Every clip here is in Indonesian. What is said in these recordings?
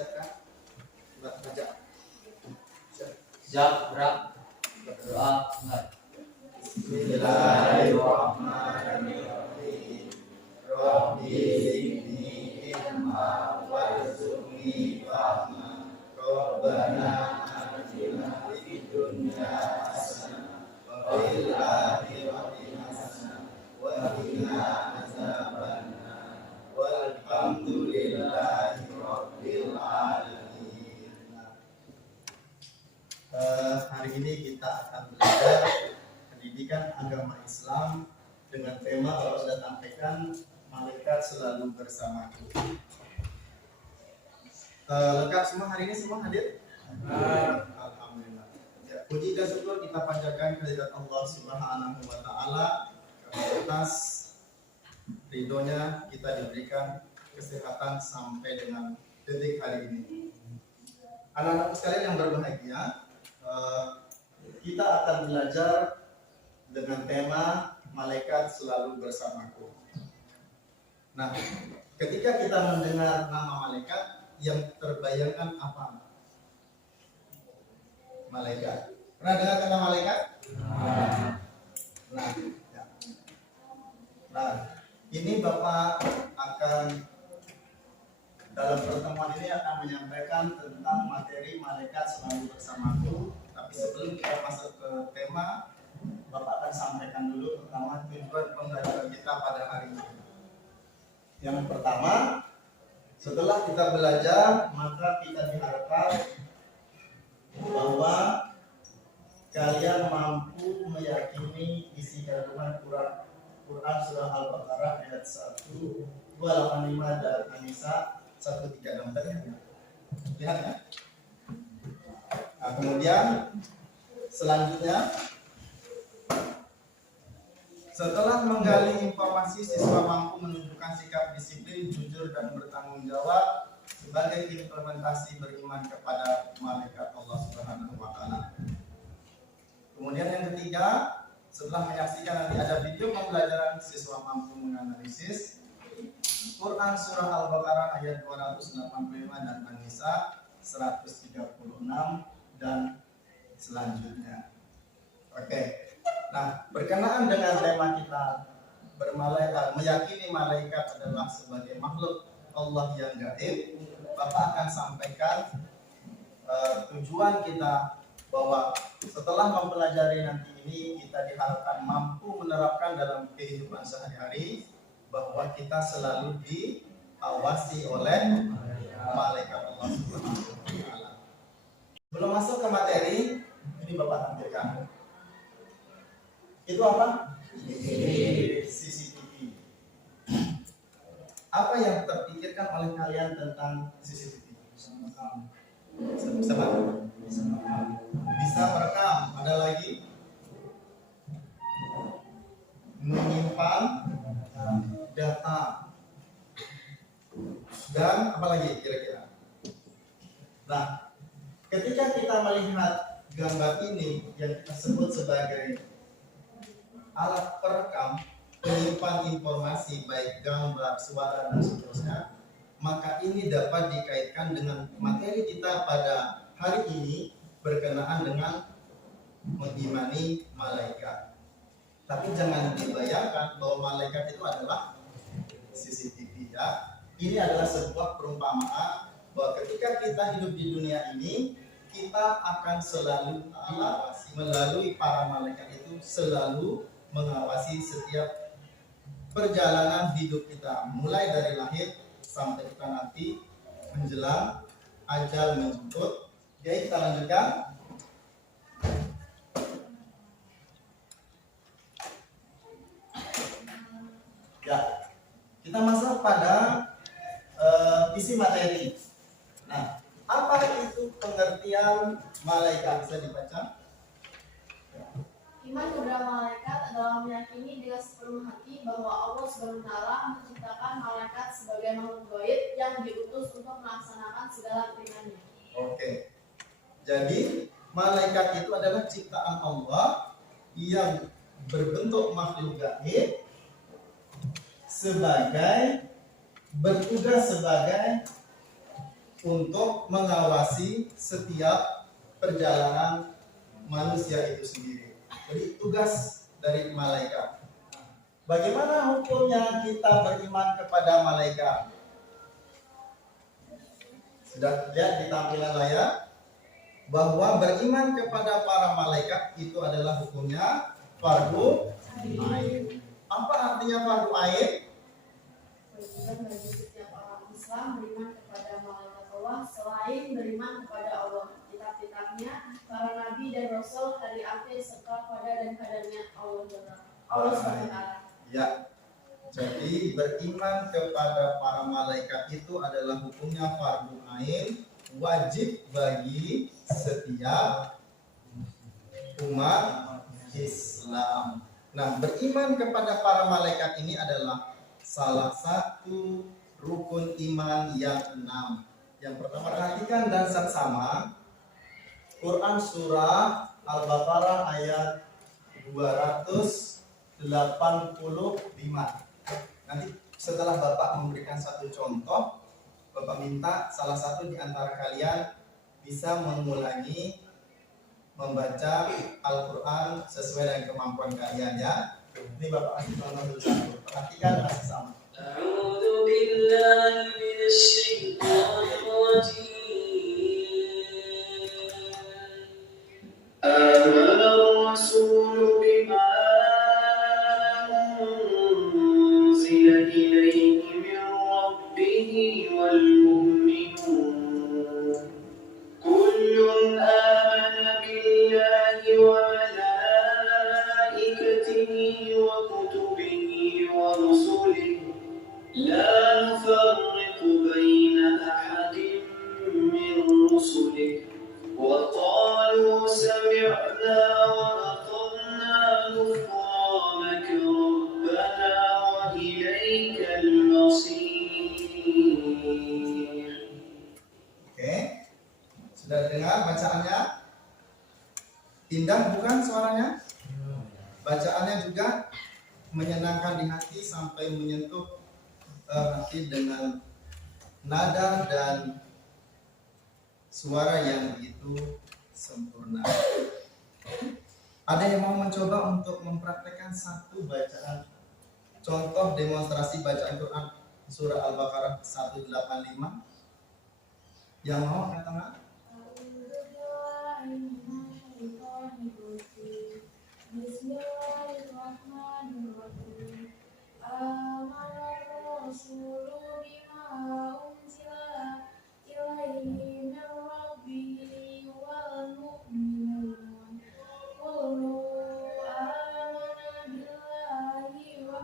Siapkan. Baca. Siap, gerak. Berdoa, mulai. Bismillahirrahmanirrahim. Rabbi zidni ilma warzuqni fahma. Rabbana atina fid dunya hasanah wa fil akhirati hasanah wa qina adzabannar. Walhamdulillahi rabbil alamin. Hari ini kita akan belajar pendidikan agama Islam dengan tema kalau sudah sampaikan malaikat selalu bersamaku. Lengkap semua hari ini, semua hadir? Alhamdulillah. Ya, puji dan syukur kita panjatkan kehadirat Allah Subhanahu wa taala atas ridhonya kita diberikan kesehatan sampai dengan detik hari ini. Anak-anak sekalian yang berbahagia, kita akan belajar dengan tema malaikat selalu bersamaku. Nah, ketika kita mendengar nama malaikat, yang terbayangkan apa? Malaikat. Pernah dengar kata malaikat? Nah, ini Bapak akan dalam pertemuan ini akan menyampaikan tentang materi malaikat selalu bersamaku. Tapi sebelum kita masuk ke tema, Bapak akan sampaikan dulu pertama tujuan pembelajaran kita pada hari ini. Yang pertama, setelah kita belajar, maka kita diharapkan bahwa kalian mampu meyakini isi kandungan Quran surah Al-Baqarah ayat 1, 285 dan An-Nisa 136 tadi. Lihat ya. Nah, kemudian selanjutnya, setelah menggali informasi, siswa mampu menunjukkan sikap disiplin, jujur, dan bertanggung jawab sebagai implementasi beriman kepada malaikat Allah Subhanahu wa taala. Kemudian yang ketiga, setelah menyaksikan nanti ada video pembelajaran, siswa mampu menganalisis Quran surah Al-Baqarah ayat 285 dan An-Nisa 136 dan selanjutnya. Oke. Nah, berkenaan dengan tema kita meyakini malaikat adalah sebagai makhluk Allah yang gaib, Bapak akan sampaikan tujuan kita bahwa setelah mempelajari nanti ini kita diharapkan mampu menerapkan dalam kehidupan sehari-hari bahwa kita selalu diawasi oleh malaikat Allah Subhanahu wa taala. Belum masuk ke materi, ini Bapak tampilkan. Itu apa? CCTV. Apa yang terpikirkan oleh kalian tentang CCTV? Bisa merekam. Ada lagi? Menyimpan data. Dan apa lagi kira-kira? Nah, ketika kita melihat gambar ini yang kita sebut sebagai alat perekam penyimpan informasi baik gambar, suara dan seterusnya, maka ini dapat dikaitkan dengan materi kita pada hari ini berkenaan dengan mengimani malaikat. Tapi jangan dibayangkan bahwa malaikat itu adalah CCTV ya. Ini adalah sebuah perumpamaan bahwa ketika kita hidup di dunia ini, kita akan selalu diawasi melalui para malaikat itu, selalu mengawasi setiap perjalanan hidup kita, mulai dari lahir sampai kita nanti menjelang ajal menjemput. Oke, kita lanjutkan. Ya, kita masuk pada isi materi. Nah, apa itu pengertian malaikat? Bisa dibaca? Iman kepada malaikat adalah meyakini dengan sepenuh hati bahwa Allah SWT menciptakan malaikat sebagai makhluk gaib yang diutus untuk melaksanakan segala perintahnya. Oke. Jadi malaikat itu adalah ciptaan Allah yang berbentuk makhluk gaib bertugas sebagai untuk mengawasi setiap perjalanan manusia itu sendiri. Jadi tugas dari malaikat. Bagaimana hukumnya kita beriman kepada malaikat? Sudah lihat di tampilan layar bahwa beriman kepada para malaikat itu adalah hukumnya fardu ain. Apa artinya fardu ain? Kewajiban bagi setiap orang Islam beriman kepada malaikat Allah selain beriman kepada Allah, kitab-kitabnya, para nabi dan rasul, hari akhir serta pada dan kadarnya Allah SWT. Ya. Jadi beriman kepada para malaikat itu adalah hukumnya fardu ain, wajib bagi setiap umat Islam. Nah, beriman kepada para malaikat ini adalah salah satu rukun iman yang 6. Yang pertama, perhatikan dan saksama Quran surah Al-Baqarah ayat 285. Nanti setelah Bapak memberikan satu contoh, Bapak minta salah satu di antara kalian bisa mengulangi membaca Al-Quran sesuai dengan kemampuan kalian ya. Ini Bapak kasih contoh dulu satu. Perhatikan dan sama. A'udzu billahi minasy syaithanir rajim. Amana ar-rasulu bima unzila ilayhi min rabbih wal mu'minun. Kullun amana billahi wa malaikatihi wa kutubihi wa rusulihi la nufarriqu baina ahadin min rusulihi wa qalu sami'na wa ata'na ghufranaka rabbana wa ilaikal masir. Oke. Sudah dengar bacaannya? Indah bukan suaranya? Bacaannya juga menyenangkan di hati sampai menyentuh hati dengan nada dan suara yang begitu sempurna. Ada yang mau mencoba untuk mempraktekkan satu bacaan contoh demonstrasi bacaan Quran surah Al-Baqarah 185? Yang mau angkat tangan? Bismillahirrahmanirrahim. Amanar rasulu bima unzila ilaihi min rabbih wal mu'minun. Qulu amana billahi wa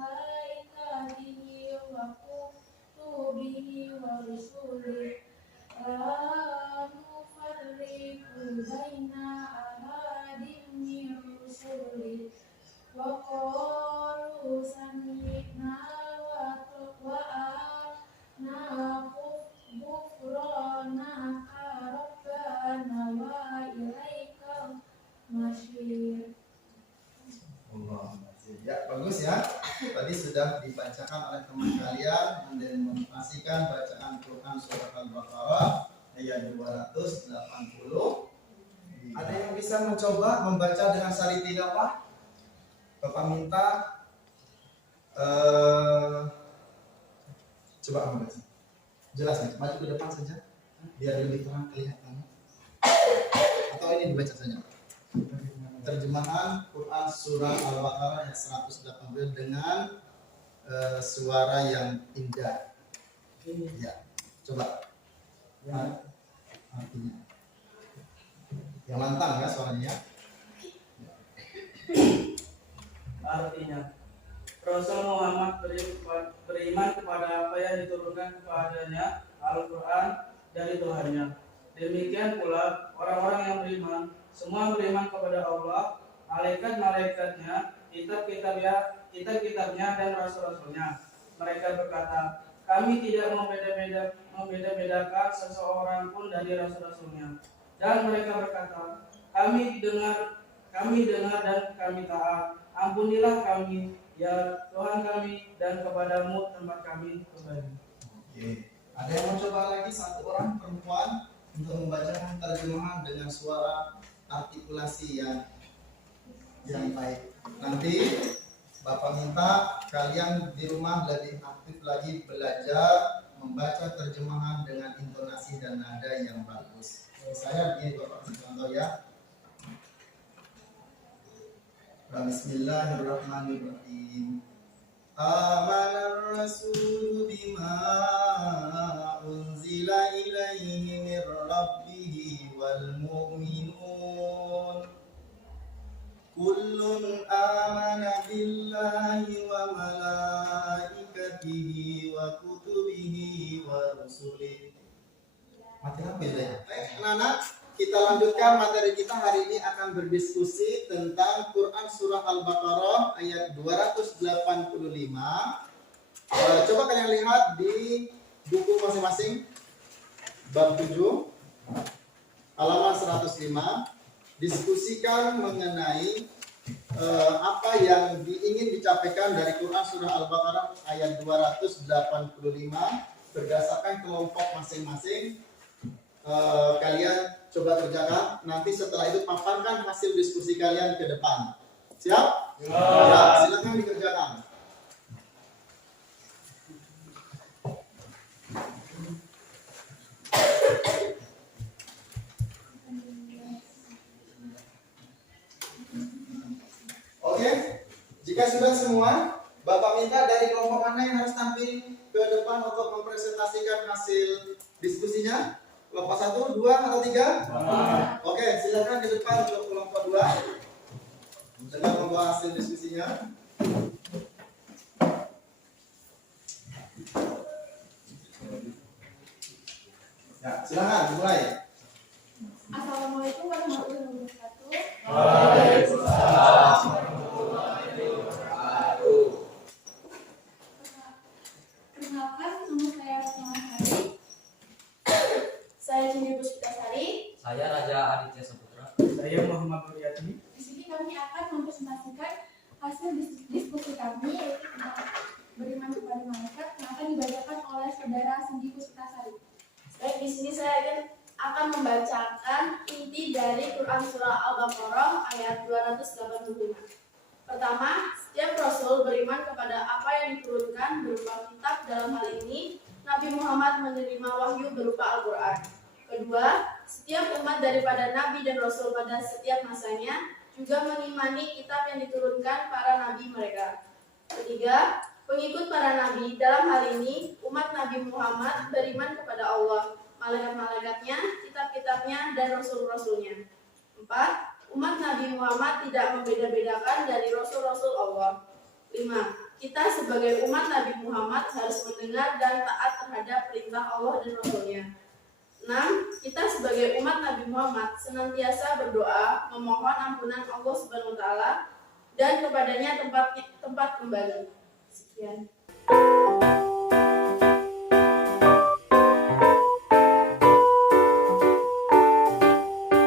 malaikatihi wa kutubihi wa rusulihi la nufarriqu baina ahadin min rusulihi wa qalu sami'na wa ata'na ghufranaka rabbana wa ilaikal masir. Ya, bagus ya. Tadi sudah dibacakan oleh teman kalian mendemonstrasikan bacaan Quran surah Al-Baqarah ayat 280. Ada yang bisa mencoba membaca dengan sari tilawah? Bapak minta coba membaca. Jelas ya, maju ke depan saja biar lebih terang kelihatannya. Atau ini dibaca saja. Terjemahan Quran surah Al-Baqarah ayat 180 dengan suara yang indah. Ya, coba. Artinya. Yang lantang ya suaranya. Artinya, Rasul Muhammad beriman kepada apa yang diturunkan kepadanya, Al-Quran dari Tuhannya. Demikian pula orang-orang yang beriman, semua beriman kepada Allah, malaikat-malaikatnya, kitab-kitabnya dan rasul-rasulnya. Mereka berkata, kami tidak membeda-bedakan seseorang pun dari rasul-rasulnya. Dan mereka berkata, kami dengar dan kami taat. Ampunilah kami, ya Tuhan kami, dan kepadamu tempat kami kembali. Oke. Ada yang mau coba lagi satu orang perempuan untuk membacakan terjemahan dengan suara artikulasi yang baik. Nanti Bapak minta kalian di rumah lebih aktif lagi belajar membaca terjemahan dengan intonasi dan nada yang bagus. Saya begini Bapak kasih contoh ya. Bismillahirrahmanirrahim. Amanar Rasul bima unzila ilaihi min rabbih wal mu'minun kullun amana billahi wa malaikatihi wa kutubihi wa rusulihi. Mati apa ya? Baik, anak-anak, kita lanjutkan materi kita hari ini akan berdiskusi tentang Quran Surah Al-Baqarah ayat 285. Coba kalian lihat di buku masing-masing bab 7 halaman 105. Diskusikan mengenai apa yang ingin dicapai dari Quran Surah Al-Baqarah ayat 285 berdasarkan kelompok masing-masing. Kalian coba kerjakan, nanti setelah itu paparkan hasil diskusi kalian ke depan. Siap? Ya, silakan dikerjakan. Oke, jika sudah semua, Bapak minta dari kelompok mana yang harus tampil ke depan untuk mempresentasikan hasil diskusinya? Kelompok 1, 2, atau 3? Oke, silakan di depan untuk kelompok 2 dengan membawa hasil diskusinya. Ya, silakan dimulai. Assalamualaikum warahmatullahi wabarakatuh. Waalaikumsalam. Perkenalkan, nama saya Rahma Hari. Saya Cindy Puspitasari. Saya Raja Aditya Saputra. Saya Muhammad Nuryati. Di sini kami akan mempresentasikan hasil diskusi kami yaitu tentang beriman kepada malaikat yang akan dibacakan oleh saudara Cindy Puspitasari. Baik, di sini saya akan membacakan inti dari Quran Surah Al-Baqarah ayat 285. Pertama, setiap Rasul beriman kepada apa yang diturunkan berupa kitab, dalam hal ini Nabi Muhammad menerima wahyu berupa Al-Quran. Kedua, setiap umat daripada Nabi dan Rasul pada setiap masanya juga mengimani kitab yang diturunkan para Nabi mereka. Ketiga, pengikut para Nabi, dalam hal ini umat Nabi Muhammad beriman kepada Allah, malaikat-malaikatnya, kitab-kitabnya, dan rasul-rasulnya. Empat, umat Nabi Muhammad tidak membeda-bedakan dari rasul-rasul Allah. 5. Kita sebagai umat Nabi Muhammad harus mendengar dan taat terhadap perintah Allah dan Rasulnya. 6. Kita sebagai umat Nabi Muhammad senantiasa berdoa, memohon ampunan Allah Subhanahu wa taala dan kepadanya tempat kembali. Sekian.